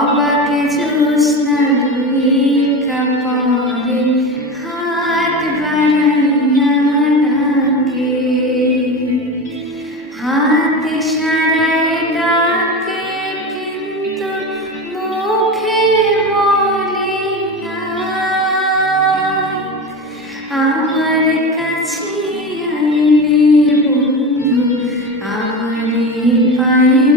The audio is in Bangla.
অবাক জ্যোৎস্না দুই কাপড়ে হাত বাড়াইয়া ডাকে। হাত সারায় ডাকে, কিন্তু মুখে বলে না আমার কাছে আইলে বন্ধু, আমারে পাইবা